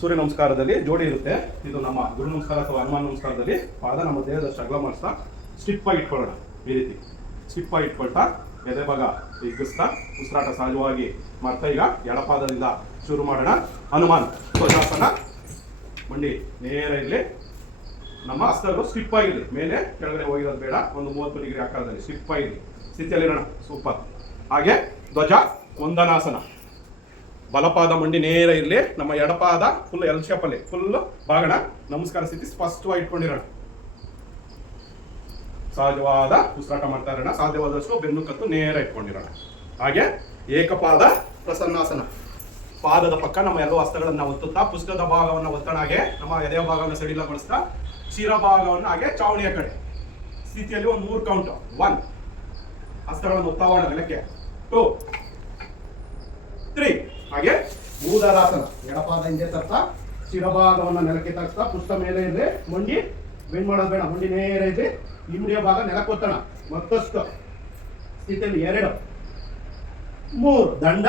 ಸೂರ್ಯ ನಮಸ್ಕಾರದಲ್ಲಿ ಜೋಡಿ ಇರುತ್ತೆ. ಇದು ನಮ್ಮ ಗುರು ನಮಸ್ಕಾರ ಅಥವಾ ಹನುಮಾನ್ ನಮಸ್ಕಾರದಲ್ಲಿ ಪಾದ ನಮ್ಮ ದೇಹದಷ್ಟು ಅಗಲ ಮಾಡಿಸ್ತಾ ಸ್ಟಿಪ್ ಆಗಿ ಇಟ್ಕೊಳ್ಳೋಣ. ಈ ರೀತಿ ಸ್ಟಿಪ್ ಆಗಿ ಇಟ್ಕೊಳ್ತಾ ಎದೆ ಭಾಗ ಹಿಗ್ಗಿಸ್ತಾ ಉಸಿರಾಟ ಸಹಜವಾಗಿ ಮಾಡ್ತಾ ಈಗ ಎಡಪಾದದಿಂದ ಶುರು ಮಾಡೋಣ. ಹನುಮಾನ್ ಧ್ವಜಾಸನ. ಮಂಡಿ ನೇರ ಇರಲಿ, ನಮ್ಮ ಹಸ್ತಗಳು ಸ್ಟಿಪ್ ಆಗಿರಲಿ, ಮೇಲೆ ಕೆಳಗಡೆ ಹೋಗಿರೋದು ಬೇಡ. ಒಂದು 30 ಡಿಗ್ರಿ ಆಕಾರದಲ್ಲಿ ಸ್ಟಿಪ್ ಆಗಿರಲಿ ಸ್ಥಿತಿಯಲ್ಲಿರೋಣ. ಸೂಪರ್. ಹಾಗೆ ಧ್ವಜ ವಂದನಾಸನ. ಬಲಪಾದ ಮಂಡಿ ನೇರ ಇರಲಿ, ನಮ್ಮ ಎಡಪಾದ ಫುಲ್ ಎಲ್ ಶೇಪಲ್ಲಿ ಫುಲ್ ಬಾಗಣ ನಮಸ್ಕಾರ ಸ್ಥಿತಿ ಸ್ಪಷ್ಟವಾಗಿ ಇಟ್ಕೊಂಡಿರೋಣ. ಸಹಜವಾದ ಉಸಿರಾಟ ಮಾಡ್ತಾ ಇರೋಣ. ಸಾಧ್ಯವಾದಷ್ಟು ಬೆನ್ನು ಕತ್ತು ನೇರ ಇಟ್ಕೊಂಡಿರೋಣ. ಹಾಗೆ ಏಕಪಾದ ಪ್ರಸನ್ನಾಸನ. ಪಾದದ ಪಕ್ಕ ನಮ್ಮ ಎರಡು ಹಸ್ತಗಳನ್ನು ಒತ್ತುತ್ತಾ ಪುಸ್ತಕದ ಭಾಗವನ್ನು ಒತ್ತಡ, ಹಾಗೆ ನಮ್ಮ ಎದೆಯ ಭಾಗವನ್ನು ಸಡಿಲಗೊಳಿಸ್ತಾ ಶಿರ ಭಾಗವನ್ನು ಹಾಗೆ ಚಾವಣಿಯ ಕಡೆ ಸ್ಥಿತಿಯಲ್ಲಿ ಒಂದು 3 ಕೌಂಟ್. 1 ಹಸ್ತಗಳನ್ನು ಒತ್ತಾವಣ ನೆಲಕ್ಕೆ. 2 3 ಹಾಗೆ ಭೂಧರಾಸನ. ಎಡಪಾದ ಹಿಂದೆ ತರ್ತಾ ಶಿರಭಾಗವನ್ನು ನೆಲಕ್ಕೆ ತರಿಸ್ತಾ ಪುಷ್ಟ ಮೇಲೆ ಇದ್ರೆ ಮಂಡಿ ಬೆಂಡ್ ಮಾಡೋದು ಬೇಡ. ಮಂಡಿ ನೇರ ಇದೆ, ಹಿಂಡಿಯ ಭಾಗ ನೆಲಕ್ಕೊತ್ತಣ. ಮತ್ತಷ್ಟು ಸ್ಥಿತಿಯಲ್ಲಿ 2 3 ದಂಡ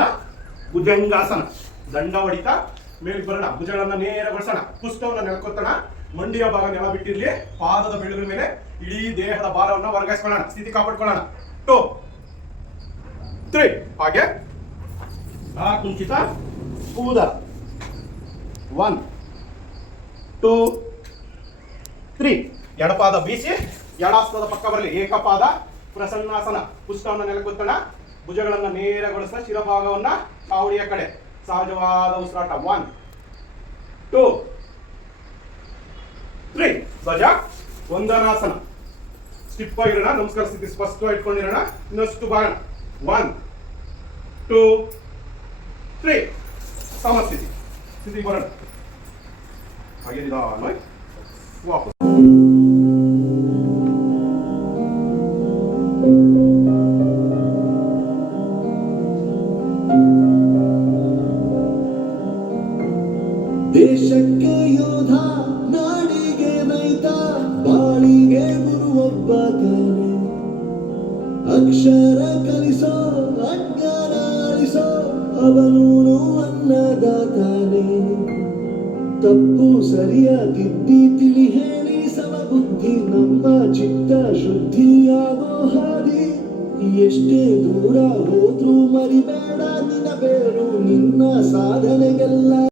ಭುಜಂಗಾಸನ. ದಂಡ ಹೊಡಿತಾ ಮೇಲೆ ಬರೋಣ, ಭುಜಗಳನ್ನ ನೇರಗೊಳಿಸೋಣ, ಪುಷ್ಟವನ್ನು ನೆಲಕ್ಕೊತ್ತಣ. ಮಂಡಿಯ ಭಾಗ ನೆಲ ಬಿಟ್ಟಿರ್ಲಿ, ಪಾದದ ಬೆಳುಗಳ ಮೇಲೆ ಇಡೀ ದೇಹದ ಭಾರವನ್ನು ವರ್ಗಾಯಿಸ್ಕೊಳ್ಳೋಣ, ಸ್ಥಿತಿ ಕಾಪಾಡ್ಕೊಳ್ಳೋಣ. 2 3 ಹಾಗೆ ಕುಂಚಿತ ಕೂದ. 1 2 3 ಎಡಪಾದ ಬೀಸಿ ಎಡಹಸ್ತದ ಪಕ್ಕ ಬರಲಿ. ಏಕಪಾದ ಪ್ರಸನ್ನಾಸನ. ಪುಷ್ಟವನ್ನು ನೆಲಗೊತ್ತಣ, ಭುಜಗಳನ್ನು ನೇರಗೊಳಿಸ, ಶಿರಭಾಗವನ್ನ ಚಾವಡಿಯ ಕಡೆ ಸಹಜವಾದ ಉಸಿರಾಟ. 1 2 3 ಧ್ವಜ ವಂದನಾಸನ. ಸ್ಟಿಪ್ ಆಗಿರೋಣ, ನಮಸ್ಕಾರ ಸ್ಥಿತಿ ಸ್ಪಷ್ಟವಾಗಿ ಇಟ್ಕೊಂಡಿರೋಣ. ಇನ್ನಷ್ಟು ಭಾಗ 1 2 3 ಸಮಸ್ಥಿತಿ ಸ್ಥಿತಿ ಬರೋಣ. ಹಾಗೆ ನಿಧಾನವಾಗಿ ವಾಪಸ್. ದೇಶಕ್ಕೆ ಯೋಧ, ನಾಡಿಗೆ ರೈತ, ಬಾಳಿಗೆ ಗುರುವೊಬ್ಬ ತಾನೆ. ಅಕ್ಷರ ಕಲಿಸೋ, ಅಜ್ಞಾನ ಅಳಿಸೋ, ಅವನೂನು ಅನ್ನದಾತಾನೆ. ತಪ್ಪು ಸರಿಯ ತಿದ್ದಿ ತಿಳಿ ಹೇಳಿ ಸಮಬುದ್ಧಿ ನಮ್ಮ ಚಿತ್ತ ಶುದ್ಧಿಯಾಗೋ ಹಾದಿ. ಎಷ್ಟೇ ದೂರ ಹೋದ್ರೂ ಮರಿಬೇಡ ನಿನ್ನ ಬೇರು, ನಿನ್ನ ಸಾಧನೆಗೆಲ್ಲ